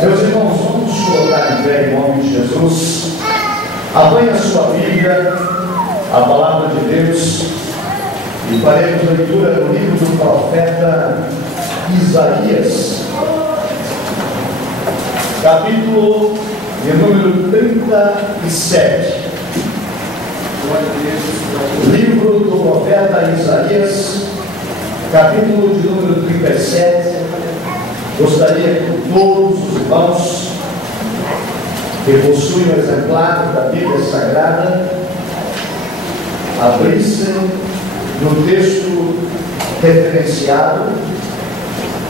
Meus irmãos, vamos colocar em pé em nome de Jesus. Apanhe a sua Bíblia, a palavra de Deus, e faremos a leitura do livro do profeta Isaías, capítulo de número 37. Livro do profeta Isaías, capítulo de número 37. Gostaria que todos os irmãos que possuem o exemplar da Bíblia Sagrada abrissem no texto referenciado,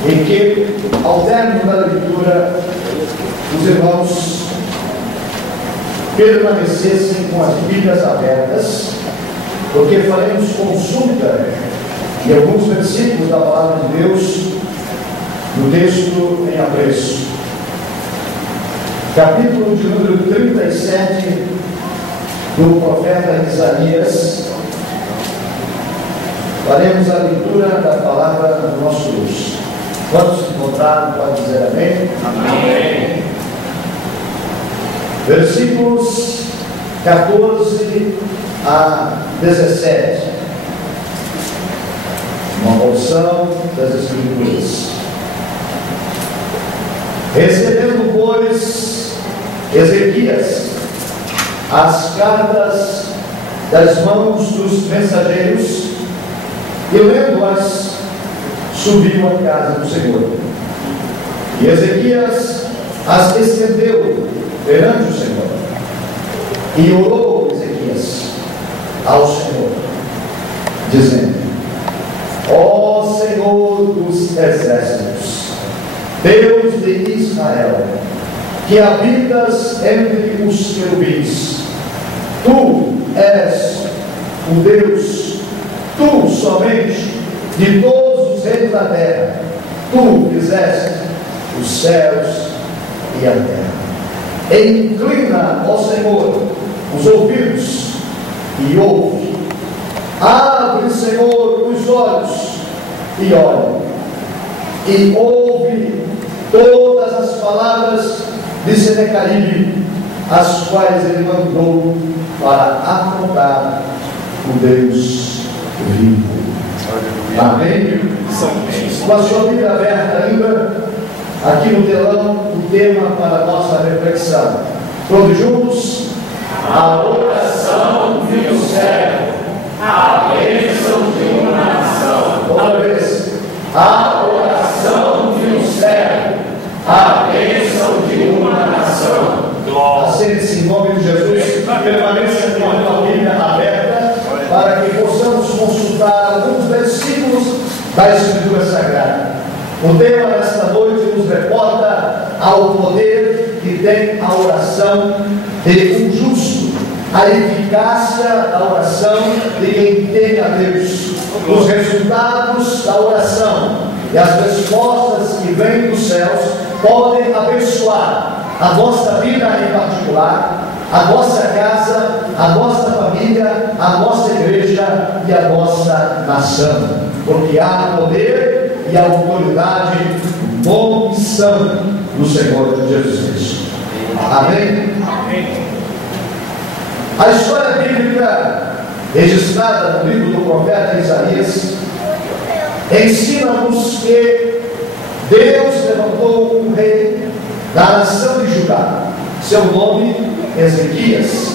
em que, ao término da leitura, os irmãos permanecessem com as Bíblias abertas, porque faremos consulta de alguns versículos da palavra de Deus no texto em apreço. Capítulo de número 37 do profeta Isaías. Faremos a leitura da palavra do nosso Deus. Quantos encontraram, pode dizer amém? Amém. Versículos 14 a 17. Uma porção das Escrituras. Recebendo, pois, Ezequias as cartas das mãos dos mensageiros e lendo-as, subiu à casa do Senhor. E Ezequias as estendeu perante o Senhor. E orou Ezequias ao Senhor, dizendo: Ó Senhor dos exércitos, Deus de Israel, que habitas entre os querubins, Tu és o Deus, Tu somente, de todos os reis da terra. Tu fizeste os céus e a terra. Inclina, ó Senhor, os ouvidos e ouve. Abre, Senhor, os olhos e olha. E ouve todas as palavras de Senequeribe, as quais ele mandou para afrontar o Deus vivo. Amém? Com a sua Bíblia aberta ainda, aqui no telão, o tema para a nossa reflexão. Todos juntos? A oração de um servo, a bênção de uma nação. Outra vez. A oração de um servo, a bênção de uma nação. Assente-se em nome de Jesus, permaneça com a tua Bíblia aberta, para que possamos consultar alguns versículos da Escritura Sagrada. O tema desta noite nos reporta ao poder que tem a oração de um justo, a eficácia da oração de quem tem a Deus, os resultados da oração e as respostas que vêm dos céus podem abençoar a nossa vida em particular, a nossa casa, a nossa família, a nossa igreja e a nossa nação, porque há poder e autoridade no nome santo do Senhor Jesus Cristo. Amém? Amém. A história bíblica registrada no livro do profeta Isaías ensina-nos que Deus levantou um rei da nação de Judá, seu nome Ezequias.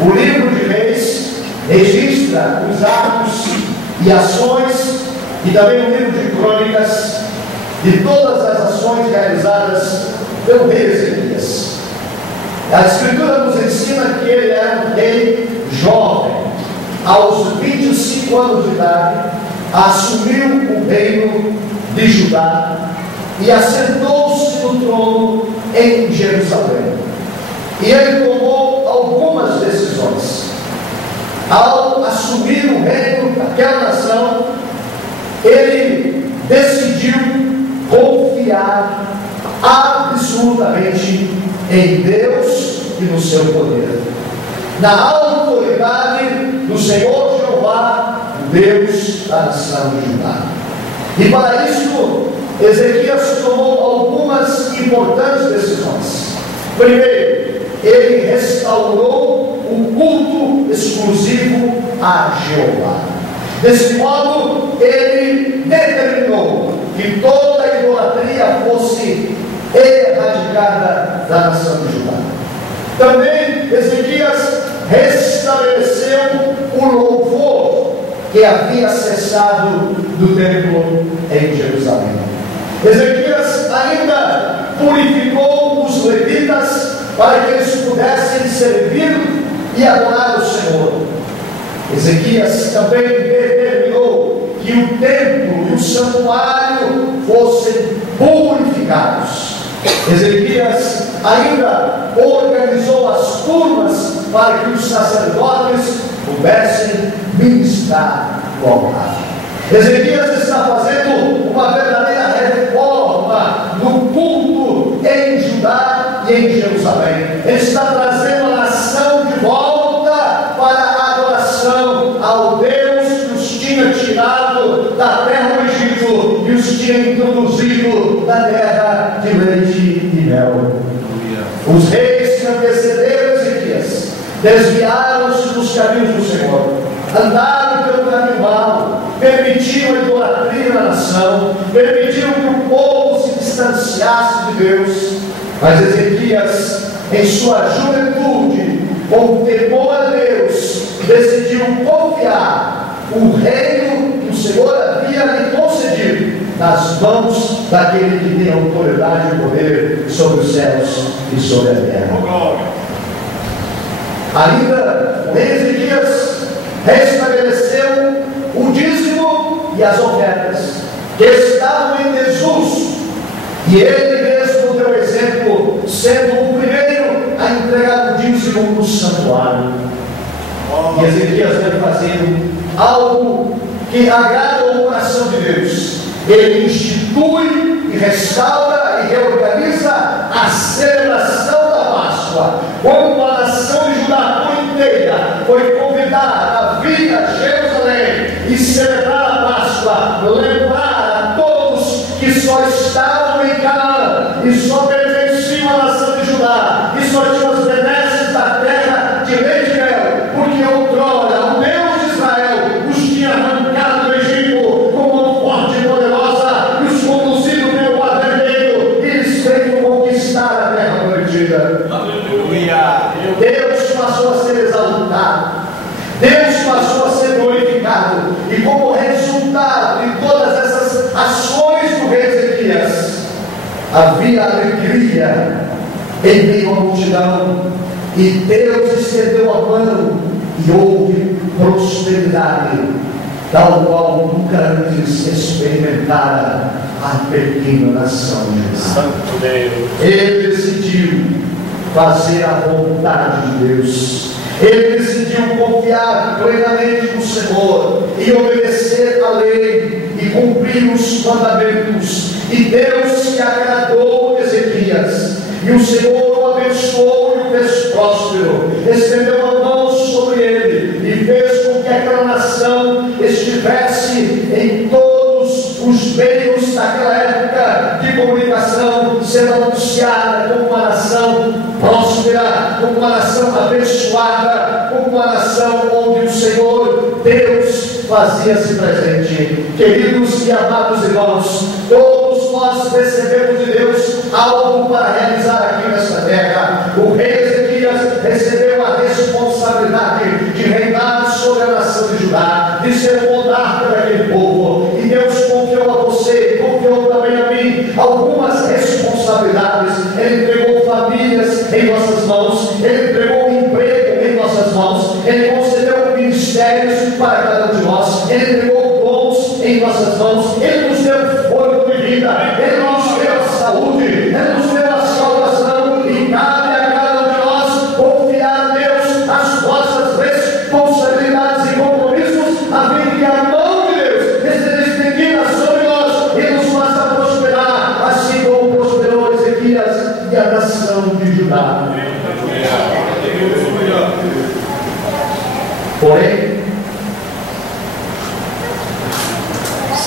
O livro de Reis registra os atos e ações, e também o livro de Crônicas, de todas as ações realizadas pelo rei Ezequias. A Escritura nos ensina que ele era um rei jovem. Aos 25 anos de idade, assumiu o reino de Judá e assentou-se no trono em Jerusalém. E ele tomou algumas decisões. Ao assumir o reino daquela nação, ele decidiu confiar absolutamente em Deus e no seu poder, na autoridade do Senhor Jeová, Deus da nação de Judá. E para isso, Ezequias tomou algumas importantes decisões. Primeiro, ele restaurou o culto exclusivo a Jeová. Desse modo, ele determinou que toda a idolatria fosse erradicada da nação de Judá. Também Ezequias restabeleceu o louvor que havia cessado do templo em Jerusalém. Ezequias ainda purificou os levitas para que eles pudessem servir e adorar o Senhor. Ezequias também determinou que o templo e o santuário fossem purificados. Ezequias ainda organizou as turmas para que os sacerdotes pudessem ministrar o altar. Ezequias está fazendo uma verdadeira reforma no culto em Judá e em Jerusalém. Ele está trazendo a nação de volta para a adoração ao Deus que os tinha tirado da terra do Egito e os tinha introduzido na terra de leite e mel. Os reis que antecederam Ezequias desviaram-se dos caminhos do Senhor, andaram pelo caminho mau, permitiram a idolatria na nação, permitiram que o povo se distanciasse de Deus. Mas Ezequias, em sua juventude, com temor a Deus, decidiu confiar o reino que o Senhor havia lhe concedido nas mãos daquele que tem autoridade e poder sobre os céus e sobre a terra. Ainda Ezequias restabeleceu o dízimo e as ofertas que estavam em desuso, e ele mesmo deu exemplo, sendo o primeiro a entregar o dízimo no santuário. E Ezequias vem fazendo algo que agrada o coração de Deus. Ele institui e restaura e reorganiza a celebração da Páscoa. Quando a nação de Judá inteira foi convidada a vir a Jerusalém e celebrar a Páscoa, lembrar a todos que só estavam em Canaã e só pertenciam à nação de Judá e só tinham as benesses da terra de leite e mel, porque outrora o Deus de Israel os tinha arrancado do Egito com mão forte e poderosa e os conduzido pelo Mar Vermelho, e eles veio conquistar a terra prometida. Aleluia! Deus passou a ser exaltado, Deus passou a ser glorificado, e como resultado de todas essas ações do rei Ezequias, havia alegria em meio à multidão, e Deus estendeu a mão e houve prosperidade, tal qual nunca antes experimentara a pequena nação de Santo Deus. Ele decidiu fazer a vontade de Deus. Ele decidiu confiar plenamente no Senhor e obedecer a lei e cumprir os mandamentos. E Deus se agradou de Ezequias, e o Senhor o abençoou e o fez próspero, estendeu a mão sobre ele e fez com que aquela nação estivesse em todos os meios daquela época de comunicação, sendo anunciada como uma nação próspera, como uma nação abençoada, como uma nação onde o Senhor Deus fazia-se presente. Queridos e amados irmãos, todos nós recebemos de Deus algo para realizar aqui nesta terra. O rei Ezequias recebeu a responsabilidade de reinar sobre a nação de Judá, de ser o monarca daquele povo, e Deus confiou a você, confiou também a mim algumas responsabilidades. Ele entregou famílias em nossas mãos, Ele entregou emprego em nossas mãos, Ele concedeu ministérios para cada um de nós, Ele entregou dons em nossas mãos, Ele nos deu fôlego de vida, Ele nos deu a saúde, Ele nos deu a salvação, e cabe a cada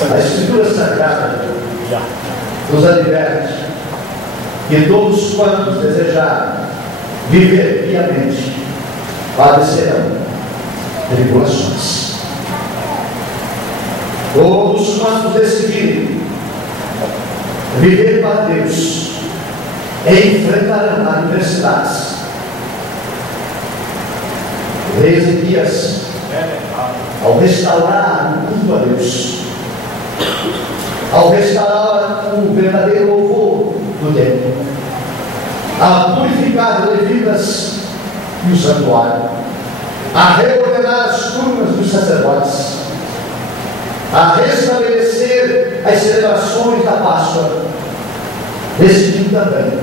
A Escritura Sagrada nos adverte que todos quantos desejarem viver piamente padecerão tribulações. Todos quantos decidirem viver para Deus enfrentarão adversidades. O rei Ezequias, ao restaurar o culto a Deus, ao restaurar o verdadeiro louvor do templo, a purificar as levitas e o santuário, a reordenar as turmas dos sacerdotes, a restabelecer as celebrações da Páscoa, decidiu também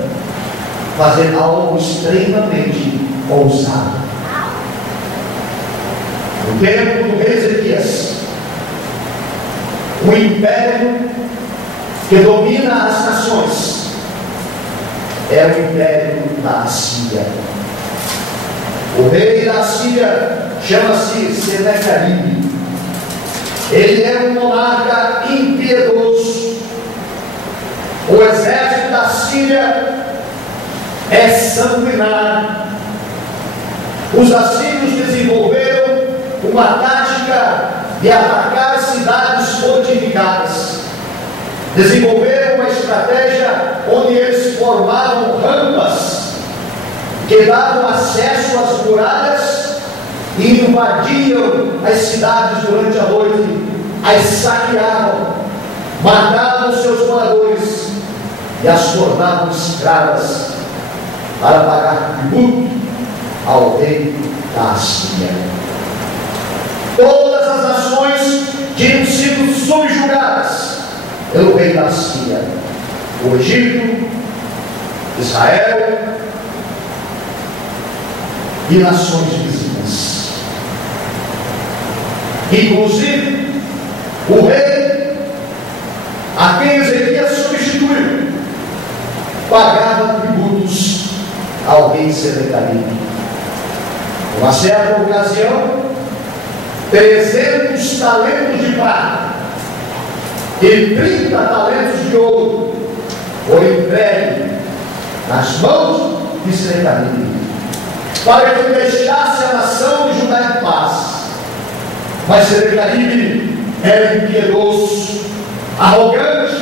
fazer algo extremamente ousado. No tempo do rei Ezequias, o império que domina as nações é o império da Assíria. O rei da Assíria chama-se Senaqueribe. Ele é um monarca impiedoso. O exército da Síria é sanguinário. Os assírios desenvolveram uma tática de atacar cidades fortificadas. Desenvolveram uma estratégia onde eles formavam rampas que davam acesso às muralhas e invadiam as cidades durante a noite, as saqueavam, matavam seus moradores e as tornavam escravas para pagar tributo ao rei da Assíria. Todas as nações tinham sido subjugadas pelo rei da Assíria: o Egito, Israel e nações vizinhas. Inclusive, o rei a quem Ezequias substituiu pagava tributos ao rei Senaqueribe. Numa certa ocasião, 300 talentos de prata e 30 talentos de ouro foram entregues nas mãos de Senaqueribe para que deixasse a nação de Judá em paz. Mas Senaqueribe era impiedoso, arrogante,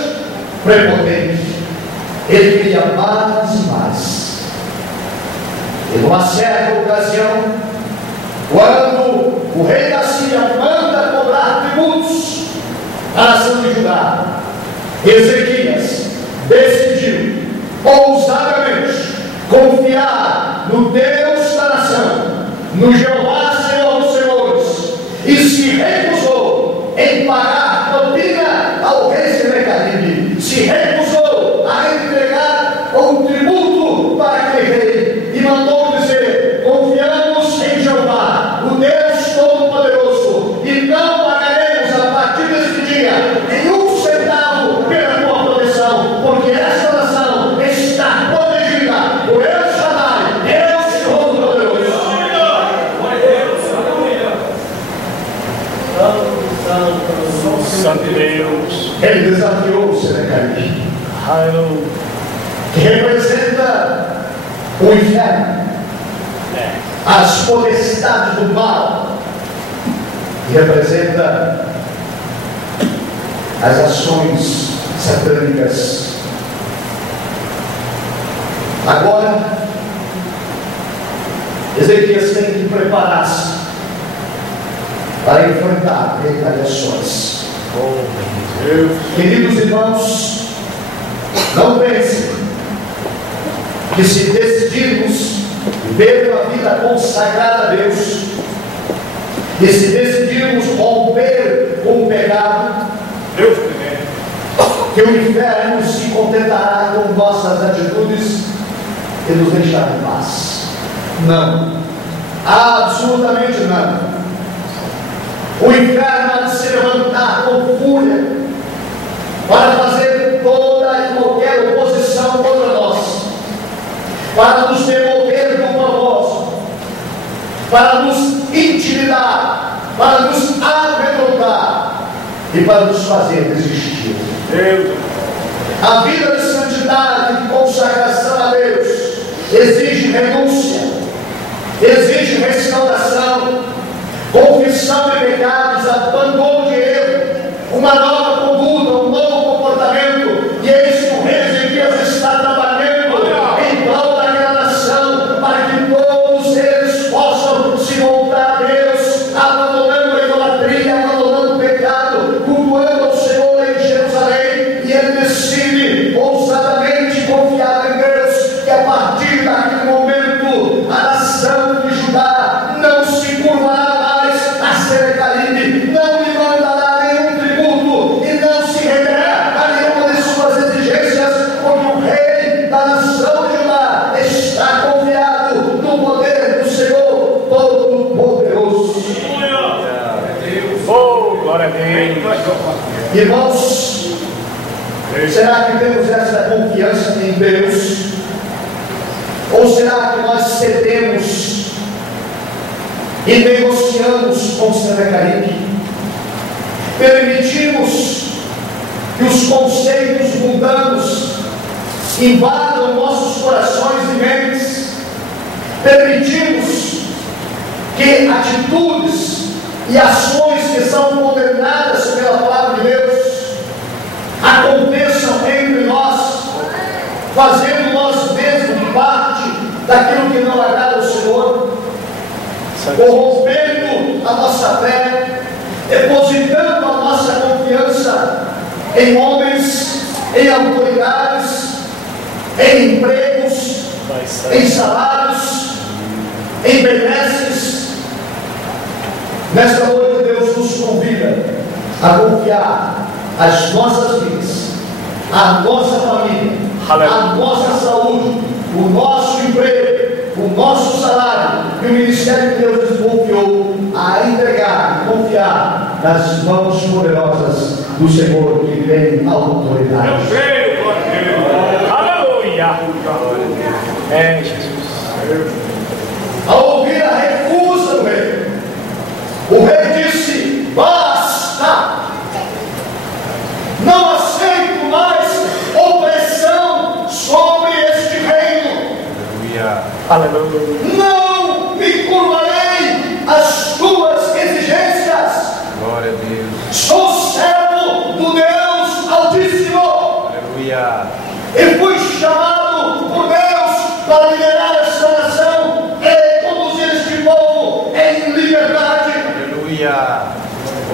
prepotente. Ele queria mais e mais. Em uma certa ocasião, quando o rei da Síria manda cobrar tributos à nação de Judá, Ezequias decidiu ousadamente confiar no Deus da nação, no Jeová Senhor dos Senhores, e se recusou em pagar propina ao rei Senaqueribe, se recusou a entregar o tributo para aquele rei e mandou dizer: confiamos em Jeová, o Deus Todo-Poderoso, e não pagaremos a partir deste dia nenhum centavo pela tua proteção, porque esta nação está protegida por El Shaddai, Deus Todo-Poderoso. Santo Deus. Ele desafiou o Senaqueribe, que representa o inferno, as potestades do mal, que representa as ações satânicas. Agora, Ezequias tem que preparar-se para enfrentar retaliações. Queridos irmãos, não pensem que se decidirmos viver uma vida consagrada a Deus, e se decidirmos romper com o pecado, Deus primeiro, que o inferno se contentará com nossas atitudes e nos deixará em paz. Não, absolutamente não. O inferno há de se levantar com fúria para fazer toda e qualquer oposição contra nós, para nos demover do propósito, para nos intimidar, para nos amedrontar e para nos fazer desistir. A vida de santidade, de consagração a Deus, exige renúncia, exige restauração, confissão de pecados, abandono de erro, uma nova conduta, um novo comportamento. E é isso que o rei Ezequias está trabalhando em prol daquela nação, para que todos eles possam se voltar a Deus, abandonando a idolatria, abandonando o pecado, cultuando ao Senhor em Jerusalém. E ele decide ousadamente confiar em Deus, que a partir daquele momento a nação de Judá não se curvará mais a Senecarib, não lhe mandará nenhum tributo e não se renderá a nenhuma de suas exigências, porque o rei da nação de Judá está confiado no poder do Senhor Todo-Poderoso. Oh, glória a Deus. Irmãos, será que temos essa confiança em Deus? Ou será que nós cedemos e negociamos com Senecarib? Permitimos que os conceitos mundanos invadam nossos corações e mentes? Permitimos que atitudes e ações que são condenadas pela palavra de Deus aconteçam entre nós, fazendo nós mesmos parte daquilo que não agrada ao Senhor, corrompendo a nossa fé, depositando a nossa confiança em homens, em autoridades, em empregos, em salários, em benesses? Nesta noite Deus nos convida a confiar as nossas vidas, a nossa família, a nossa saúde, o nosso emprego, o nosso salário e o ministério que Deus nos confiou, a entregar e confiar nas mãos poderosas do Senhor que tem autoridade. Eu creio, glória a Deus. Aleluia. É, Jesus. Ao ouvir a recusa do rei, o rei disse: basta! Não aceito mais opressão sobre este reino. Aleluia. Não me curvarei às tuas exigências. Glória a Deus. Sou servo do Deus Altíssimo. Aleluia. E fui chamado por Deus para liderar esta nação e conduzir este povo em liberdade. Aleluia.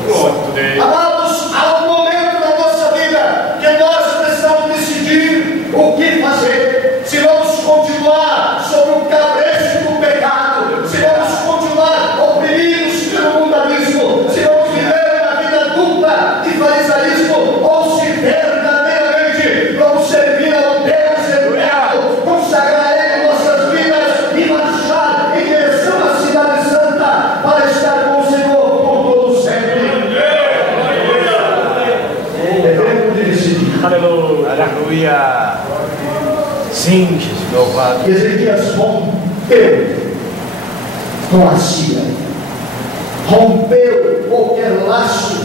Glória a Deus. Amados, há um momento na nossa vida que nós precisamos decidir o que fazer. Se vamos continuar sobre o cabresto do pecado, se vamos continuar oprimidos pelo mundanismo, se vamos viver uma vida dupla de farisaísmo, ou se verdadeiramente vamos servir ao Deus eterno, consagrar Ele nossas vidas e marchar em direção à cidade santa para estar com o Senhor por todo sempre. É tempo de decidir. Aleluia. Aleluia. Sim, Jesus. Louvado. E Ezequias rompeu com a Síria, rompeu qualquer laço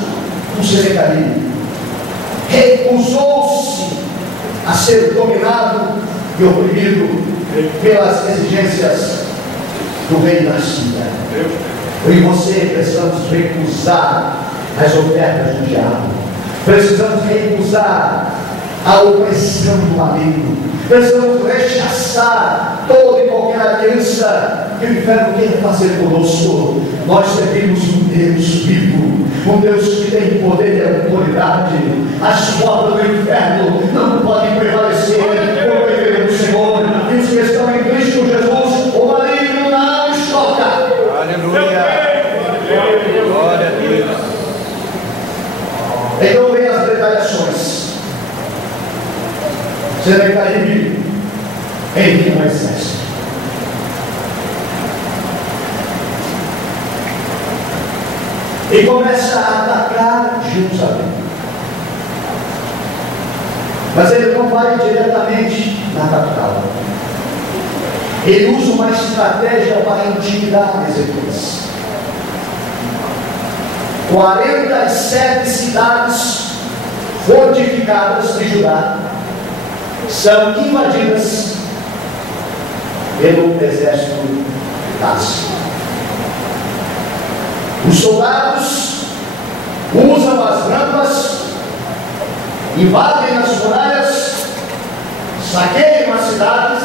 do Senecarib, recusou-se a ser dominado e oprimido pelas exigências do rei da Síria. Eu e você precisamos recusar as ofertas do diabo, precisamos recusar a opressão do maligno, precisamos rechaçar toda e qualquer aliança que o inferno queira fazer conosco. Nós servimos um Deus vivo, um Deus que tem poder e autoridade. As portas do inferno não podem prevalecer por meio do Senhor, e os que estão em Cristo Jesus, o maligno não os toca. Aleluia. Glória a Deus. Então vem as retaliações. Senecarib envia um exército. E começa a atacar Jerusalém. Mas ele não vai diretamente na capital. Ele usa uma estratégia para intimidar Ezequias. 47 cidades fortificadas de Judá são invadidas pelo exército da Síria. Os soldados usam as rampas, invadem as muralhas, saqueiam as cidades,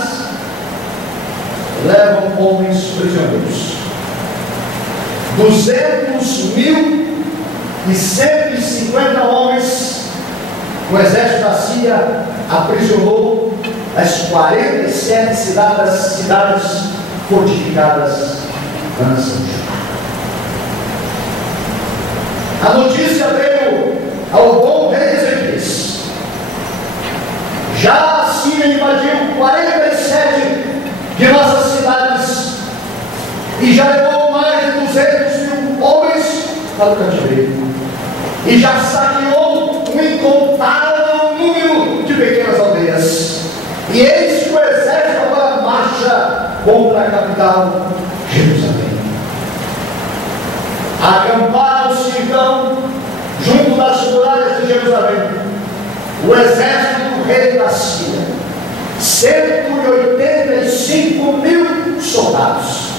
levam homens prisioneiros. 200.150 homens o exército da Síria aprisionou as 47 cidades fortificadas da nação de Judá. A notícia veio ao bom rei Ezequias. Já a Síria invadiu 47 de nossas cidades e já levou mais de 200.000 homens para o cativeiro e já saqueou um incontável número de pequenas aldeias. E eis que o exército agora marcha contra a capital, Jerusalém. Acamparam-se então junto das muralhas de Jerusalém o exército do rei da Síria, 185.000 soldados.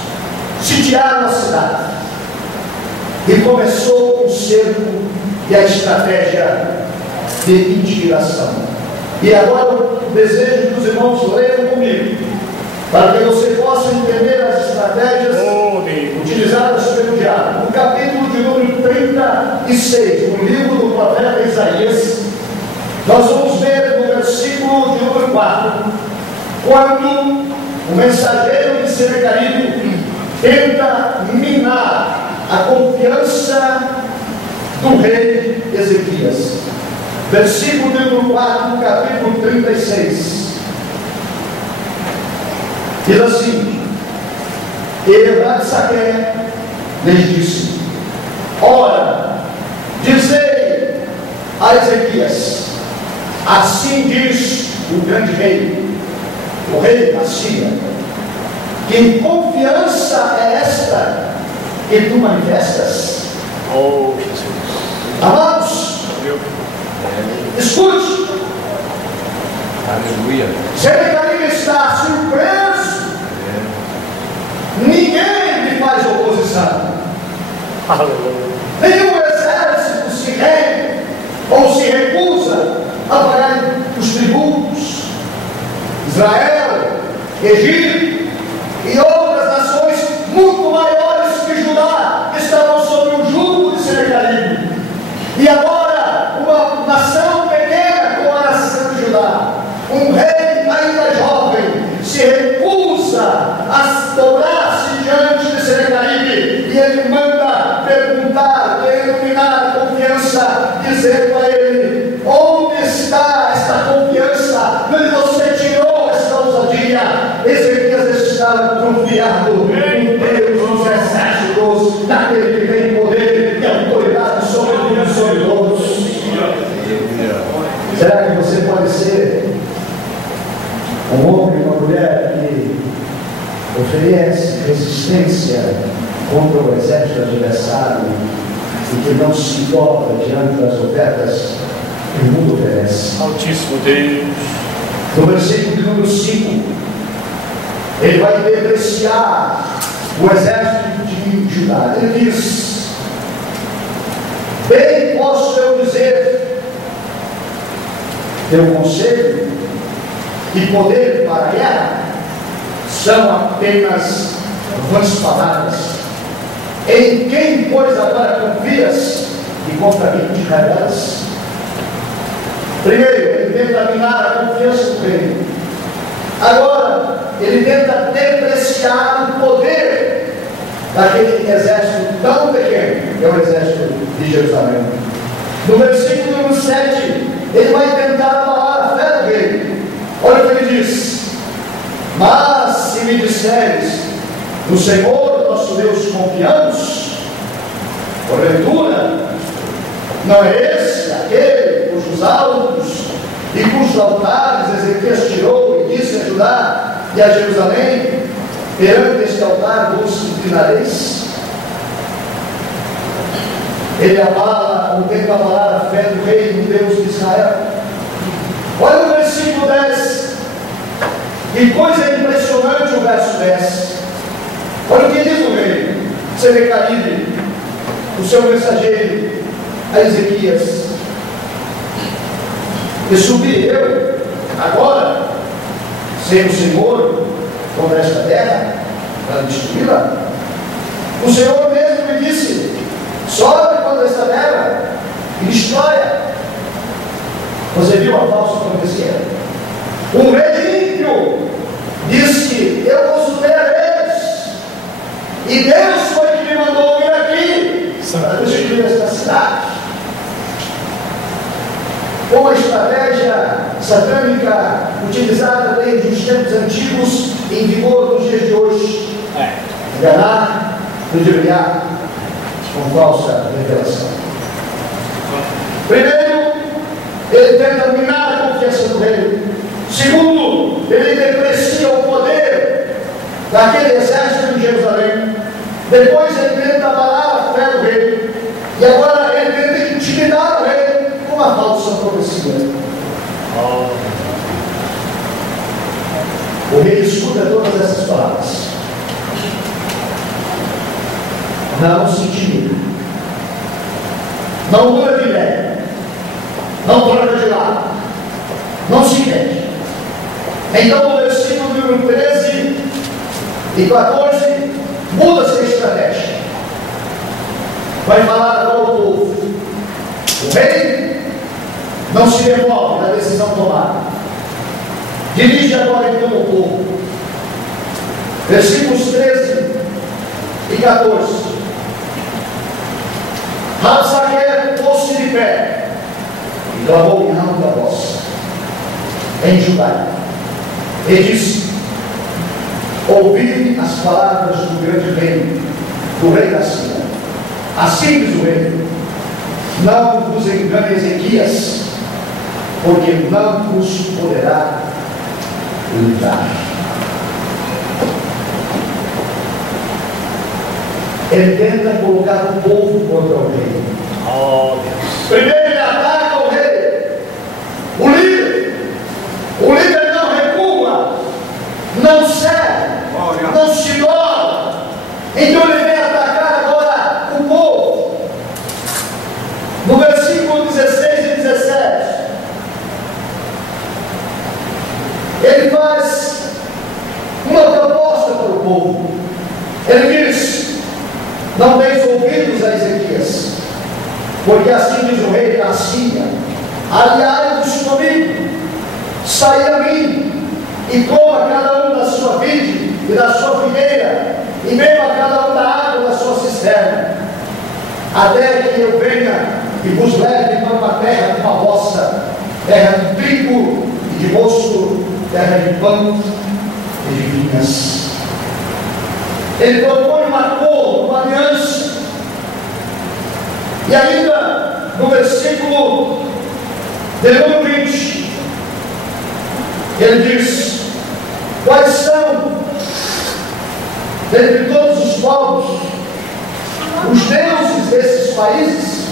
Sitiaram a cidade e começou o cerco e a estratégia de intimidação. E agora eu desejo que os irmãos leiam comigo, para que você possa entender as estratégias utilizadas pelo diabo. No capítulo de número 36, no livro do profeta Isaías, nós vamos ver no versículo de número 4, quando o mensageiro de Senecarib tenta minar a confiança do rei Ezequias. Versículo número 4, do capítulo 36. Diz assim: E Rabsaque lhes disse: Ora, dizei a Ezequias, assim diz o grande rei, o rei da Síria, que confiança é esta que tu manifestas? Oh, Jesus. Amados, escute. Aleluia. Senecarib está surpreso. Ninguém lhe faz oposição. Aleluia. Nenhum exército se rende ou se recusa a pagar os tributos. Israel, Egito e outras nações muito maiores que Judá estavam sob o jugo de Senecarib. E agora, uma nação pequena como a nação de Judá, um rei ainda jovem, se recusa a dobrar-se diante de Senecarib, e ele manda perguntar, querendo minar a confiança, dizendo a ele: onde está esta confiança? De onde você tirou esta ousadia? Ezequias estava confiado em Deus dos exércitos, naquele que tem poder e autoridade sobre tudo e sobre todos. Será que você pode ser um homem e uma mulher que oferece resistência contra o exército adversário e que não se dobra diante das ofertas que o mundo oferece? Altíssimo Deus. No versículo de número 5, ele vai depreciar o exército de Judá. Ele diz: bem posso eu dizer, teu conselho e poder para a guerra são apenas vãs palavras. Em quem, pois, agora confias e contra mim te rebelas? Primeiro, ele tenta minar a confiança do rei. Agora, ele tenta depreciar o poder daquele exército tão pequeno, que é o exército de Jerusalém. No versículo número 7, ele vai tentar abalar a fé do rei. Olha o que ele diz: mas se me disseres, no Senhor nosso Deus confiamos, porventura, não é esse aquele cujos altos e cujos altares Ezequias tirou e disse a Judá e a Jerusalém: perante este altar vos inclinareis? Ele abala, não tenta abalar a fé do rei, do Deus de Israel. Olha o versículo 10. Que coisa impressionante o verso 10. Olha o que diz o rei Senequeribe, o seu mensageiro, a Ezequias. E subi eu, agora, sem o Senhor, contra esta terra, para destruí-la. O Senhor mesmo me disse: sobe contra esta terra e destrói-a. Você viu a falsa profecia? Um rei ímpio disse: eu consultei a Deus, e Deus foi que me mandou vir aqui para destruir esta cidade. Uma estratégia satânica utilizada desde os tempos antigos, em vigor nos dias de hoje: enganar, ludibriar com falsa revelação. Primeiro, ele tenta minar a confiança do rei. Segundo, ele deprecia o poder daquele exército em Jerusalém. Depois, ele tenta abalar a fé do rei. E agora, ele tenta intimidar o rei com uma falsa profecia. O rei escuta todas essas palavras. Não se intimida. Não muda de ideia. Não troca de lado. Não se entende. Então, no versículo número 13 e 14, muda-se a estratégia. Vai falar agora ao povo. O rei não se devolve da decisão tomada. Dirige agora então o povo. Versículos 13 e 14. Rabsaque pôs-se de pé e clamou em alta voz em Judá. E disse: ouvi as palavras do grande rei, do rei da Síria. Assim diz o rei: não vos engane Ezequias, porque não vos poderá livrar. Ele tenta colocar o povo contra o rei. Primeiro ele ataca o rei, o líder. O líder não recua, não cede, não se dobra. Então ele vem atacar agora o povo. No versículo 16 e 17, ele faz uma proposta para o povo. Ele diz: não deis ouvidos a Ezequias, porque assim diz o rei da Síria: aliai-vos comigo, saí a mim, e coma cada um da sua vide e da sua videira, e beba cada um da água da sua cisterna, até que eu venha e vos leve para uma terra famosa, terra de trigo e de mosto, terra de pão e de vinhas. Ele propõe um acordo, uma aliança. E ainda no versículo de número 20, ele diz: quais são, dentre todos os povos, os deuses desses países,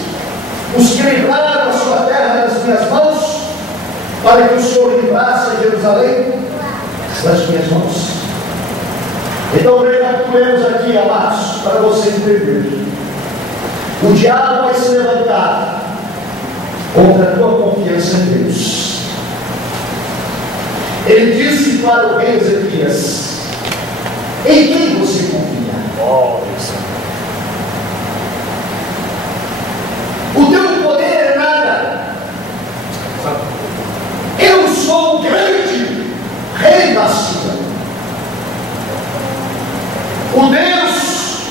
os que livraram a sua terra das minhas mãos, para que o Senhor livrasse a Jerusalém das minhas mãos? Então, recapitulemos aqui, amados, para você entender. O diabo vai se levantar contra a tua confiança em Deus. Ele disse para o rei Ezequias: em quem você confia? O teu poder é nada. Eu sou o grande rei da Síria. O Deus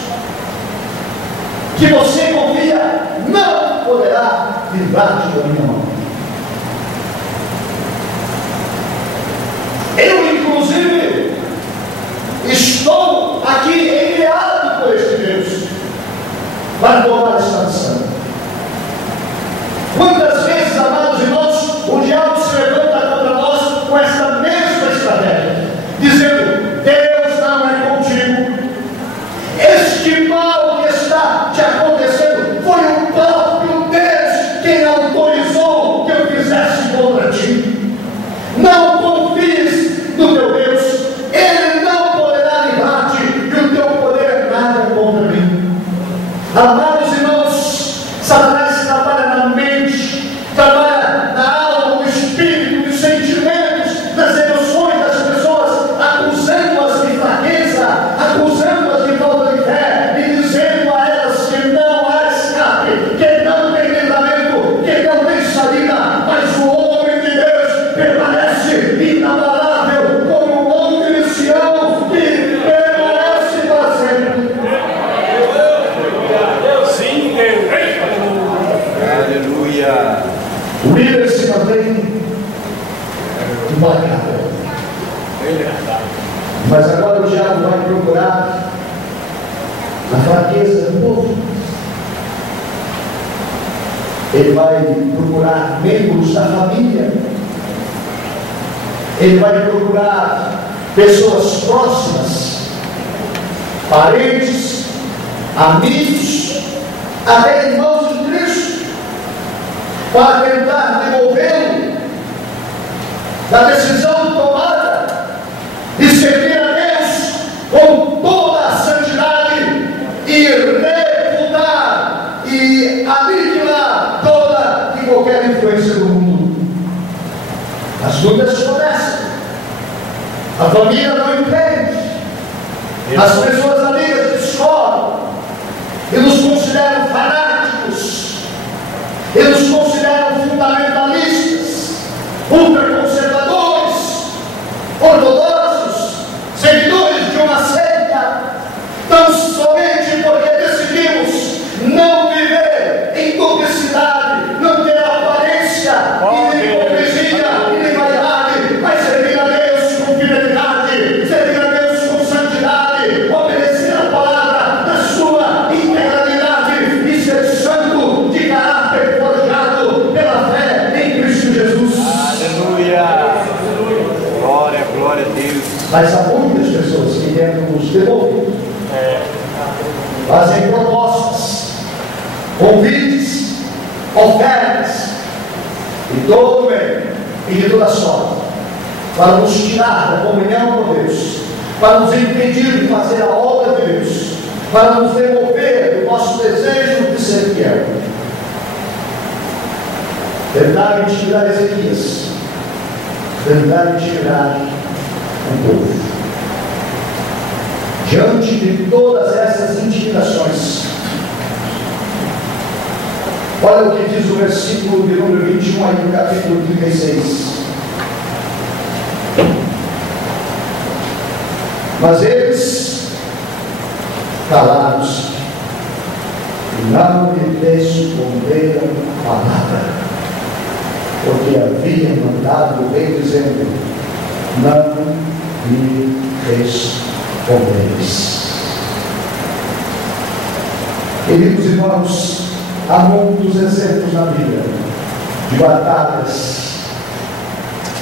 que você confia não poderá livrar-te da minha mão. Eu, inclusive, estou aqui enviado por este Deus. se mantém implacável. Mas agora o diabo vai procurar a fraqueza do povo. Ele vai procurar membros da família. Ele vai procurar pessoas próximas, parentes, amigos, até irmãos de Cristo, para tentar devolvê-lo da decisão tomada de servir a Deus com toda a santidade e refutar e aniquilar toda e qualquer influência do mundo. As dúvidas começam. A família não entende. As pessoas amigas discordam e nos consideram fanáticos, e nos consideram fundamentalistas, ultraconservadores, ortodoxos, seguidores de uma seita, tão somente porque decidimos não viver em duplicidade, não ter aparência e nem hipocrisia e nem vaidade, mas servir a Deus com fidelidade, servir a Deus com santidade, obedecer a palavra na sua integralidade e ser santo de caráter forjado pela fé em Cristo Jesus. Aleluia! Glória, glória a Deus. Mas há muitas pessoas que tentam nos devolver, fazem propostas, convites, ofertas, e todo bem, e de toda sorte, para nos tirar da comunhão com Deus, para nos impedir de fazer a obra de Deus, para nos devolver do nosso desejo de ser fiel. Tentaram intimidar Ezequias, tentaram intimidar o povo. Diante de todas essas intimidações, olha o que diz o versículo de número 21 aí no capítulo 36. Mas eles calaram-se e não lhe responderam palavra, porque havia mandado o rei dizendo: não lhe respondeis. Queridos irmãos, há muitos exemplos na Bíblia de batalhas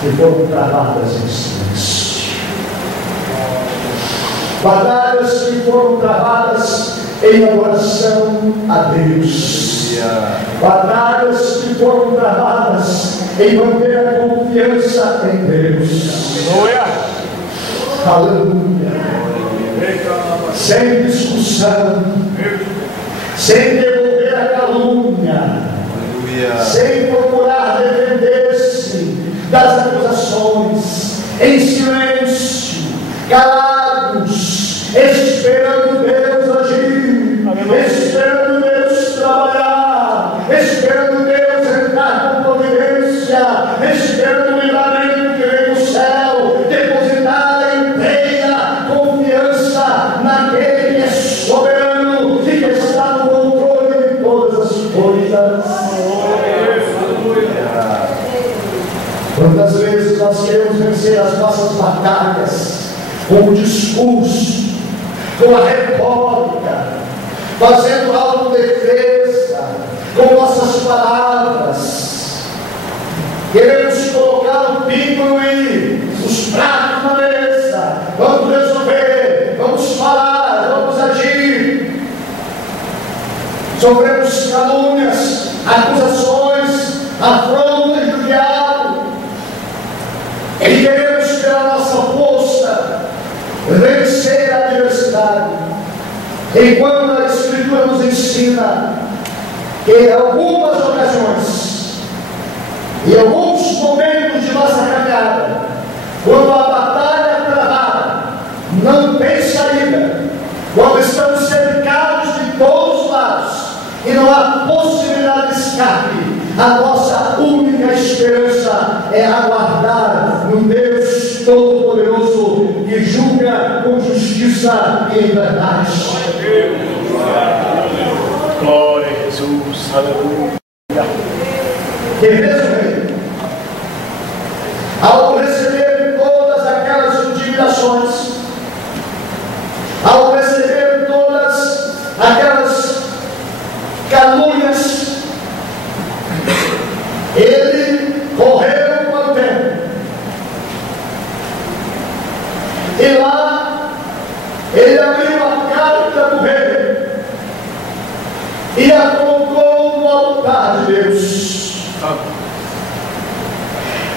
que foram travadas em silêncio. Batalhas que foram travadas em adoração a Deus. Batalhas que foram travadas em manter a confiança em Deus. Aleluia. Sem discussão, sem devolver a calúnia, sem procurar defender-se das acusações, em silêncio, calados, esperando Deus agir, esperando Deus trabalhar, esperando Deus entrar com providência, esperando o livramento que vem do céu, depositar a inteira confiança naquele que é soberano e que está no controle de todas as coisas. Quantas vezes nós queremos vencer as nossas batalhas com o discurso, com a retórica, fazendo autodefesa, com nossas palavras. Queremos colocar o pingo e os pratos na mesa. Vamos resolver, vamos falar, vamos agir. Sofremos calúnias, acusações, afrontas do diabo. E queremos pela nossa força vencer a adversidade. Enquanto a Escritura nos ensina que em algumas ocasiões, em alguns momentos de nossa caminhada, quando a batalha é travada, não tem saída, quando estamos cercados de todos os lados e não há possibilidade de escape, a nossa única esperança é aguardar no Deus Todo-Poderoso que julga com justiça e em verdade. Glória a Jesus, aleluia. Quer ver,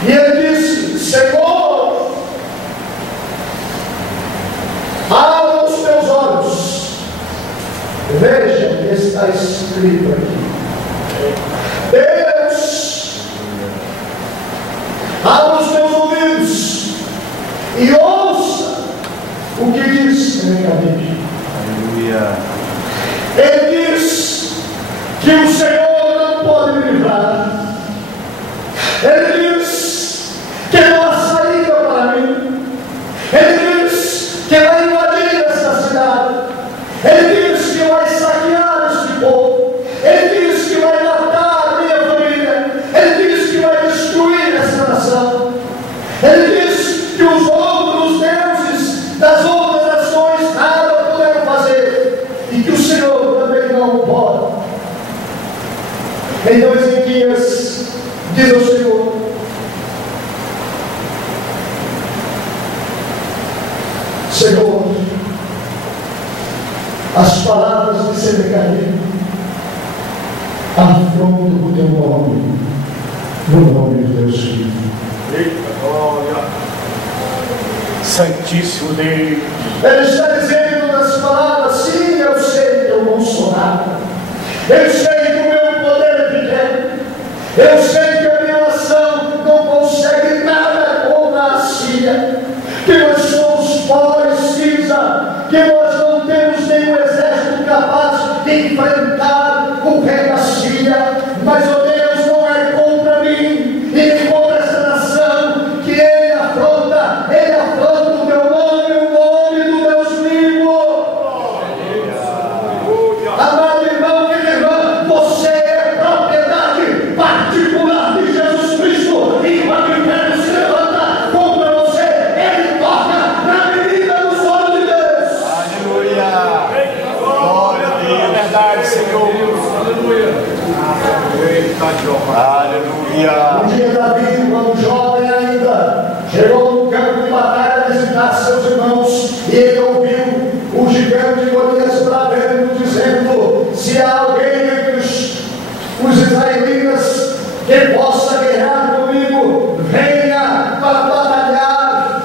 E ele disse: Senhor, abra os teus olhos, veja o que está escrito aqui. Deus, abra os teus ouvidos e ouça o que diz Aleluia. Ele diz que o Senhor não pode me livrar. Ele diz que não há saída para mim. Ele diz que vai invadir esta cidade. Ele diz que vai saquear este povo. Ele diz que vai matar a minha família. Ele diz que vai destruir esta nação. Ele diz que os outros deuses das outras nações nada poderão fazer. E que o Senhor também não pode. Então Ezequias diz ao Senhor: Senhor, as palavras de Senecarim afrontam o teu nome, no nome de Deus vivo. Eita glória! Santíssimo Deus! Ele está dizendo nas palavras: sim, eu sei que eu não sou nada. Eu sei que o meu poder é pequeno. Eu sei que a minha nação não consegue nada contra a Síria. Que nós somos pó e cinza. Que nós não temos nenhum exército capaz de enfrentar o rei da Síria. Mas, ó Deus, não é contra mim e nem contra essa nação que ele afronta o teu nome, o nome do Deus vivo. Amado irmão, querida irmã, você é propriedade particular de Jesus Cristo. E quando o inferno se levanta contra você, ele toca na medida dos olhos de Deus. Aleluia! Glória a Deus! Verdade, Senhor! Aleluia! Um dia Davi, quando jovem ainda, chegou no campo de batalha a visitar seus irmãos, e ele ouviu o gigante Golias bradando, dizendo: se há alguém entre os israelitas que possa guerrear comigo, venha para batalhar.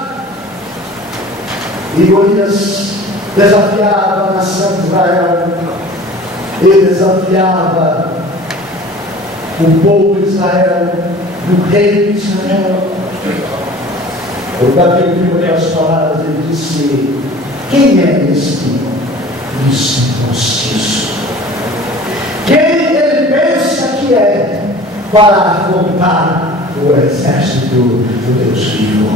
E Golias desafiava a nação de Israel, ele desafiava o povo de Israel, o rei de Israel. O Davi ouviu aquelas palavras, ele disse: quem é este incircunciso? Quem ele pensa que é para afrontar o exército do Deus vivo?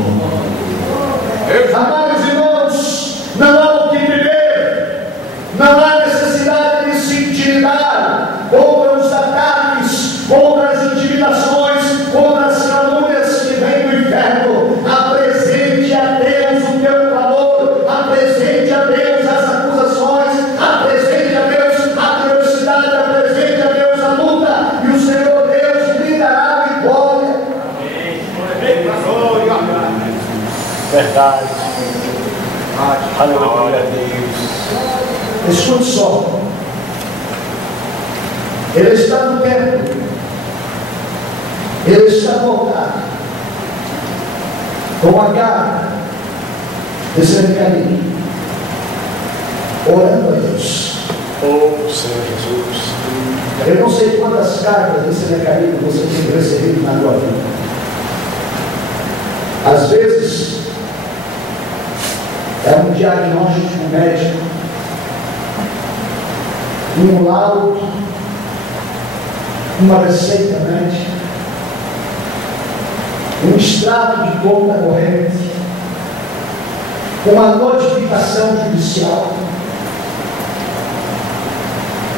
Amados irmãos, não há o que temer, não há necessidade de se intimidar contra os ataques, contra as intimidações, contra as calúnias que vêm do inferno. Apresente a Deus o teu clamor, apresente a Deus as acusações, apresente a Deus a adversidade, apresente a Deus a luta, e o Senhor Deus lhe dará a vitória. Verdade! Glória a Deus! Escute só. Ele está no templo, ele está voltado com a garra de Senecarim, orando a Deus. Oh, Senhor Jesus! Eu não sei quantas cartas de Senecarim você tem recebido na sua vida. Às vezes é um diagnóstico médico, um laudo, uma receita médica, um extrato de conta corrente, uma notificação judicial,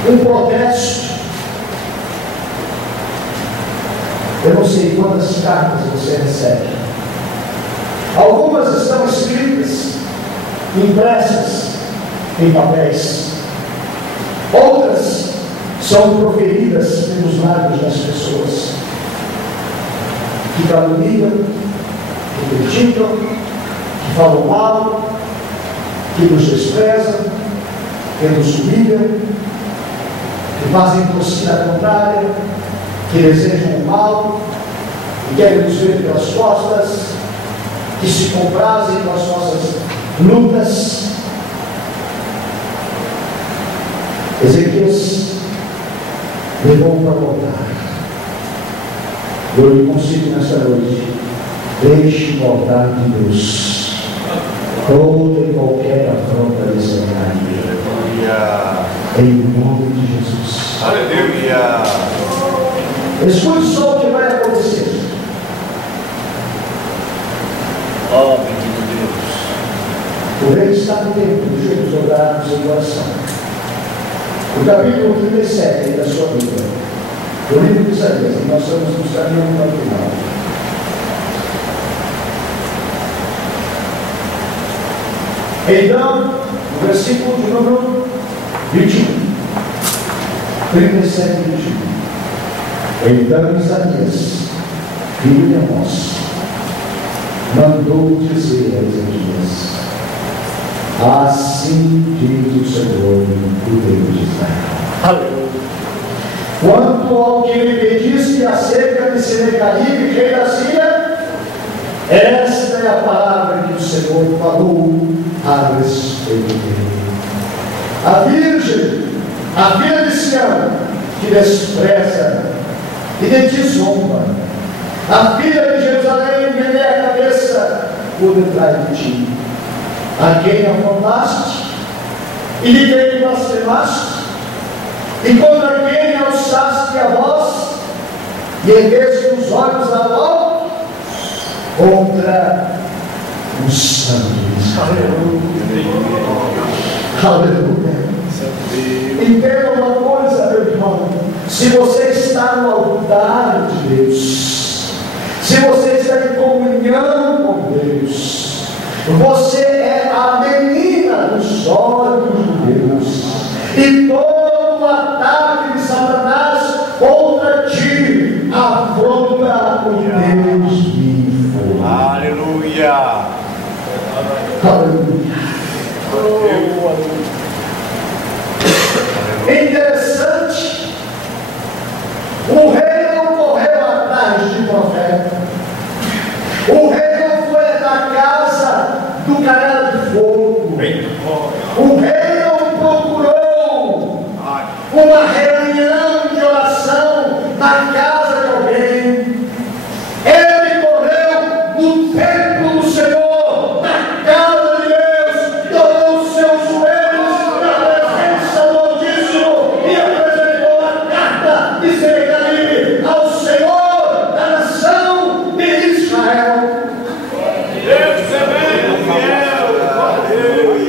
um protesto. Eu não sei quantas cartas você recebe. Algumas estão escritas, impressas em papéis. Outras são proferidas pelos lábios das pessoas que caluniam, que criticam, que falam mal, que nos desprezam, que nos humilham, que fazem torcida contrária, que desejam o mal que querem nos ver pelas costas, que se comprazem com as nossas lutas. Ezequias levou para voltar. Eu lhe consigo nessa noite: deixe o altar de Deus toda e qualquer afronta dessa carne, em nome de Jesus. Aleluia. Escute só o que vai acontecer. Ó, bendito Deus. O rei está no templo, deixa eu orar em oração. O capítulo 37 da sua Bíblia, do livro de Isaías, e nós estamos nos caminhando para o final. Então, no versículo de número 21, 37 e 21. Então Isaías, filho de Amós, mandou dizer a Ezequias: assim diz o Senhor, o Deus de Israel. Aleluia. Quanto ao que lhe pediste acerca de Senecaíbe, rei da Síria, esta é a palavra que o Senhor falou a respeito dele. A virgem, a filha de Sião, que despreza e de ti zomba, a filha de Jerusalém, que é a cabeça por detrás de ti, a quem afrontaste e de quem blasfemaste, e contra quem alçaste a voz e ergueste os olhos ao alto, contra o sangue de Israel. Aleluia. Entenda uma coisa, meu irmão: se você está no altar de Deus, se você está em comunhão com Deus, você é a menina dos olhos de Deus, e todo ataque de Satanás contra ti afronta o Deus vivo. Aleluia. Aleluia. É interessante, o rei não correu atrás de profeta, o rei não foi da casa do canal de fogo, o rei não procurou uma reunião de oração na casa de alguém, ele correu no templo do Senhor, na casa de Deus, dobrou os seus joelhos na presença do Altíssimo e apresentou a carta de Senecaíbe ao Senhor da nação de Israel.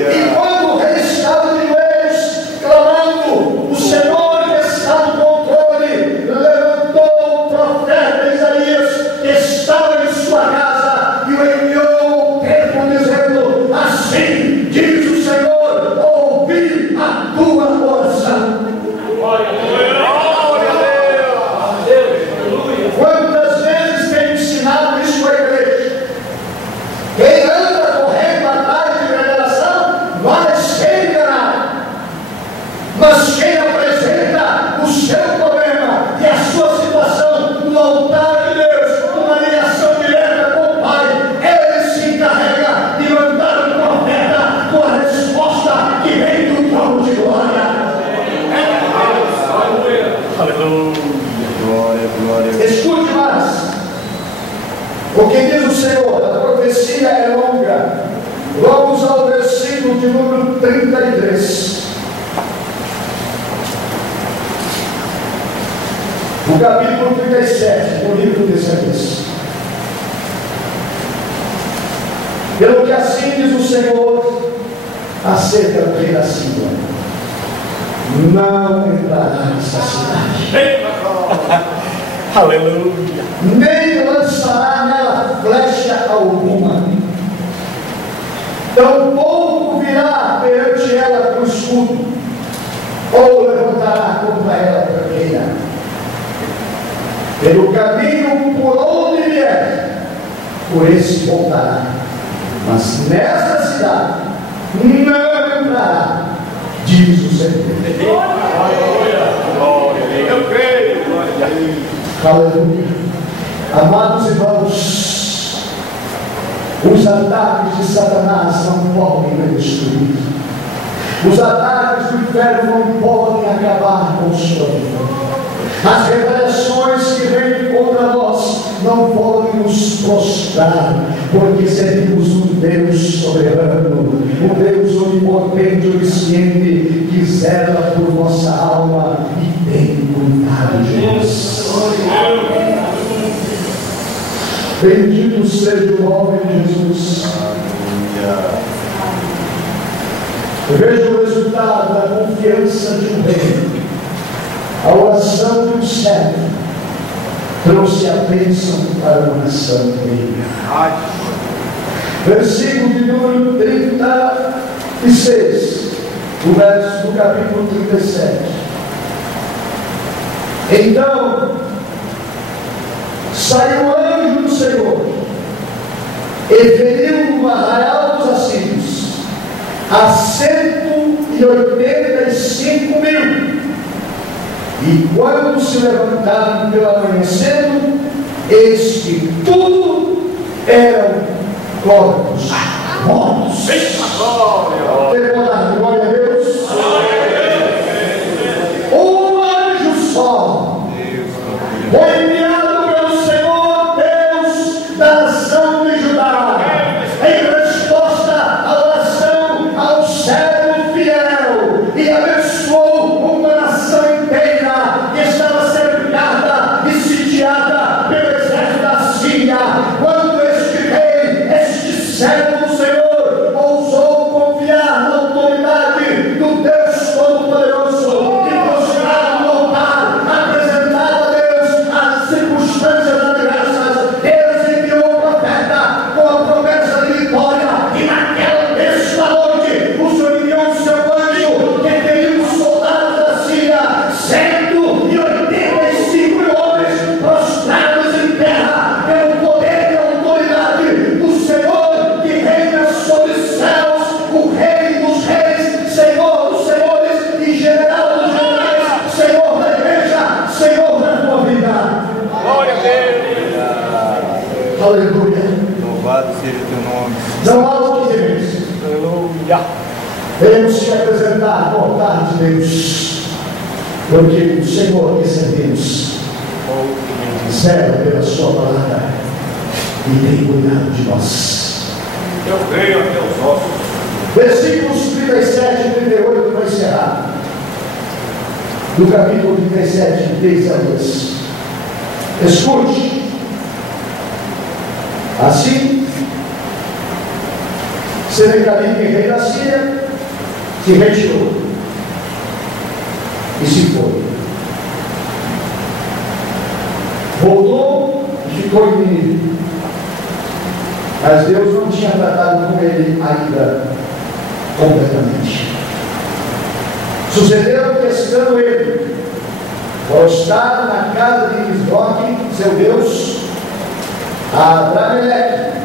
E quando o rei estava de joelhos, clamando, o Senhor que está no controle levantou o profeta Isaías, que estava em sua casa, e o enviou ao templo, dizendo: assim diz o Senhor, ouvi a tua oração. Quantas vezes tem ensinado isso à igreja? Quem anda correndo atrás de revelação vai ser enganado. Mas quem apresenta o seu problema e a sua situação no altar de Deus, numa ligação direta com o Pai, ele se encarrega de mandar o profeta com a resposta que vem do trono de glória. Aleluia. Glória, glória. Escute mais. O que diz o Senhor? A profecia é longa. Vamos ao versículo de número 33. O capítulo 37 do livro de Isaías. Pelo que assim diz o Senhor acerca do rei da Síria: não entrará nessa cidade, Aleluia. nem lançará nela flecha alguma, tampouco virá perante ela com escudo, ou levantará contra ela tranqueira. Pelo caminho por onde vier, por esse voltará, mas nesta cidade não entrará, diz o Senhor. Aleluia. Glória. Eu creio. Aleluia. Amados irmãos, os ataques de Satanás não podem me destruir. Os ataques do inferno não podem acabar com sua vida. As revelações que vêm contra nós não podem nos prostrar, porque servimos um Deus soberano, um Deus onipotente, onisciente, que zela por nossa alma e tem cuidado de nós. Bendito seja o nome de Jesus. Eu vejo o resultado da confiança de um rei. A oração de um servo trouxe a bênção para uma nação inteira. Versículo de número 36, o verso do capítulo 37. Então saiu o anjo do Senhor e feriu no arraial dos assírios a 185.000. E quando se levantaram pela manhã cedo, eis que tudo eram corpos mortos. Pode dar glória a Deus. Um anjo só foi enviado pelo Senhor Deus da nação de Judá, em resposta à oração ao servo fiel, e abençoou uma nação inteira que estava cercada e sitiada pelo exército da Síria. Quando este rei, este servo do Senhor, ousou confiar na autoridade do Deus Todo-Poderoso e prostrado no altar, apresentado a Deus as circunstâncias adversas, Deus enviou o profeta com a promessa de vitória, e naquela mesma noite o Senhor enviou seu anjo que feriu os soldados da Síria, 185.000 homens prostrados em terra pelo poder e autoridade do Senhor que reina sobre os céus, o Rei dos reis, Senhor dos senhores e General dos generais, Senhor da igreja, Senhor da tua vida. Glória a Deus. Aleluia. Louvado seja o teu nome. Não há o que dizer. Aleluia. Temos que apresentar a vontade de Deus, porque o Senhor que servimos zela pela sua palavra e tem cuidado de nós. Eu creio até os ossos. Versículos 37 e 38 para encerrar. Do capítulo 37, de 3 a 2. Escute. Assim, Senecarim, rei da Síria, se retirou e se foi. Voltou e ficou em Nínive. Mas Deus não tinha tratado com ele ainda completamente. Sucedeu que, estando ele prostrado na casa de Isroque, seu Deus, a Adrameleque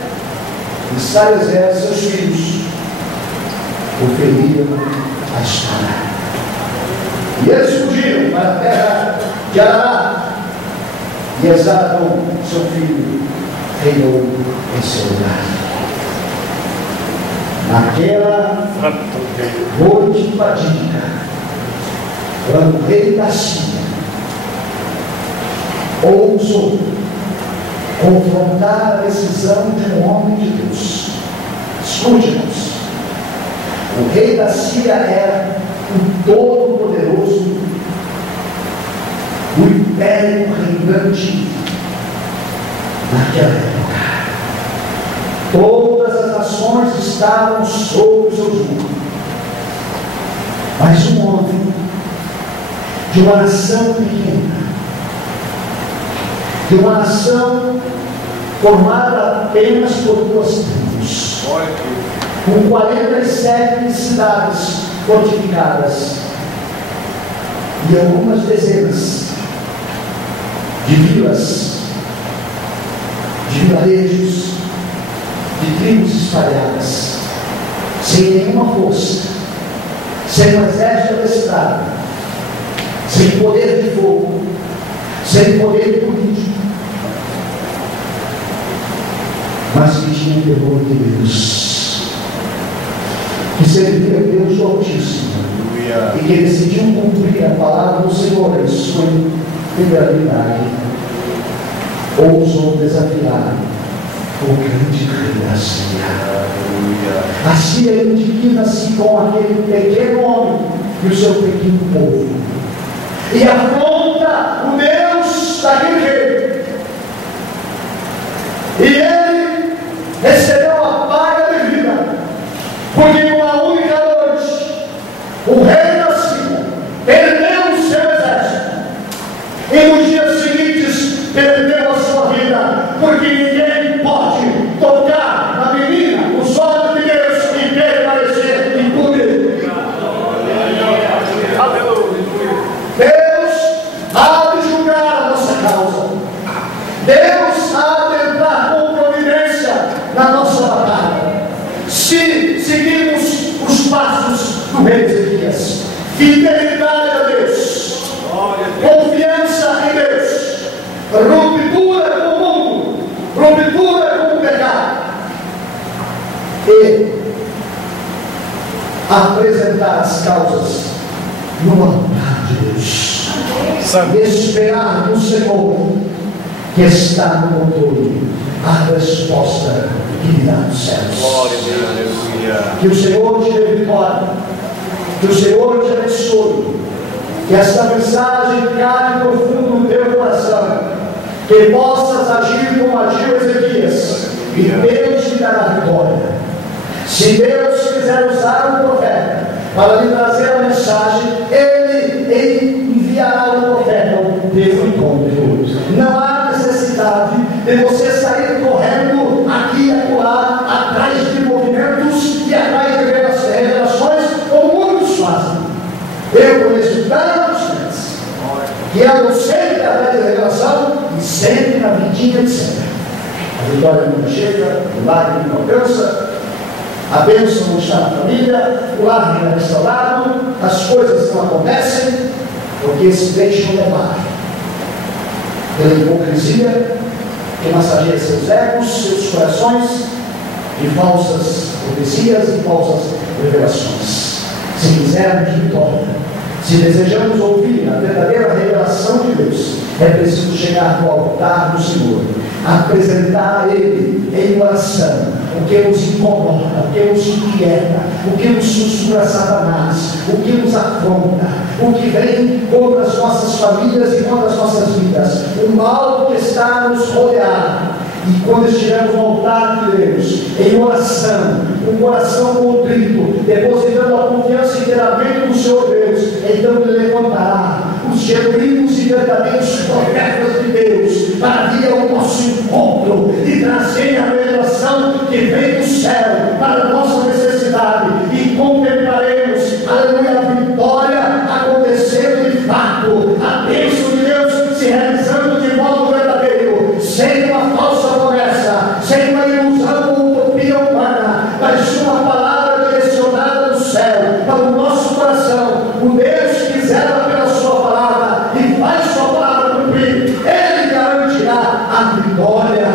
e Sarezer, seus filhos, o feriram a espada. E eles fugiram para a terra de Arará, e Esarão, seu filho, reinou em seu lugar. Naquela noite fatídica, quando o rei da Síria ousou confrontar a decisão de um homem de Deus. Escute-nos. O rei da Síria era o todo-poderoso do império reinante naquela época. Todas as nações estavam sob o seu jugo. Mas um homem de uma nação pequena, de uma nação formada apenas por 2 tribos, com 47 cidades fortificadas e algumas dezenas de vilas, de vilarejos, de tribos espalhadas, sem nenhuma força, sem um exército adestrado, sem poder de fogo, sem poder político. mas que tinham temor de Deus, que servia Deus do Altíssimo, e que decidiam cumprir a palavra do Senhor em sua integralidade, ousam desafiar o grande rei da Síria. A Síria indigna-se com aquele pequeno homem e o seu pequeno povo, e afronta o Deus daquele rei, e ele recebeu a paga divina, porque em uma única noite o rei da Síria perdeu o seu exército, e nos dias seguintes perdeu a sua vida, porque ninguém pode tocar na menina os olhos de Deus e permanecer impune. Deus há de julgar a nossa causa. Deus há de entrar com providência na nossa batalha, se seguirmos os passos do rei Ezequias. Fidelidade a Deus, confiança em Deus, ruptura com o mundo, ruptura com o pecado, e apresentar as causas no altar de Deus, e esperar no Senhor, que está no controle, a resposta que virá dos céus. Glória a Deus, aleluia. Que o Senhor te dê vitória, que o Senhor te abençoe, que esta mensagem caia profundo no teu coração, que possas agir como agiu Ezequias, e Deus te dará vitória. Se Deus quiser usar o profeta para lhe trazer a mensagem, Ele enviará o profeta ao teu encontro. Não há necessidade de você sair correndo aqui e acolá, atrás de movimentos e atrás de revelações, como muitos fazem. Eu conheço tantos crentes que andam sempre atrás de revelação e sempre na vidinha de sempre. A vitória não chega, o milagre não alcança, a bênção não está na família, o lar não é restaurado, as coisas não acontecem, porque se deixam levar pela hipocrisia que massageia seus egos, seus corações, de falsas profecias e falsas revelações. Se quisermos vitória, se desejamos ouvir a verdadeira revelação de Deus, é preciso chegar no altar do Senhor, apresentar a Ele em oração o que nos incomoda, o que nos inquieta, o que nos sussurra Satanás, o que nos afronta, o que vem contra as nossas famílias e contra as nossas vidas, o mal que está a nos rodear. E quando estivermos no altar de Deus, em oração, com o coração contrito, depositando a confiança inteiramente no Senhor Deus, então Ele levantará os genuínos e verdadeiros profetas de Deus para vir ao nosso encontro e trazer a revelação que vem do céu para a nossa necessidade, e contemplaremos, aleluia, a vitória acontecendo de fato, a bênção de Deus se realizando de modo verdadeiro, sem uma falsa promessa, sem uma ilusão ou utopia humana, mas uma palavra direcionada do céu para o nosso coração. O Deus que zela pela sua palavra e faz sua palavra cumprir, Ele garantirá a vitória.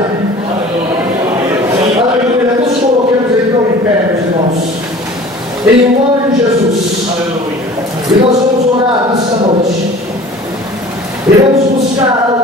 Aleluia. Nos coloquemos então em pé, meus irmãos, em nome de Jesus. Aleluia. E nós vamos orar nesta noite, e vamos buscar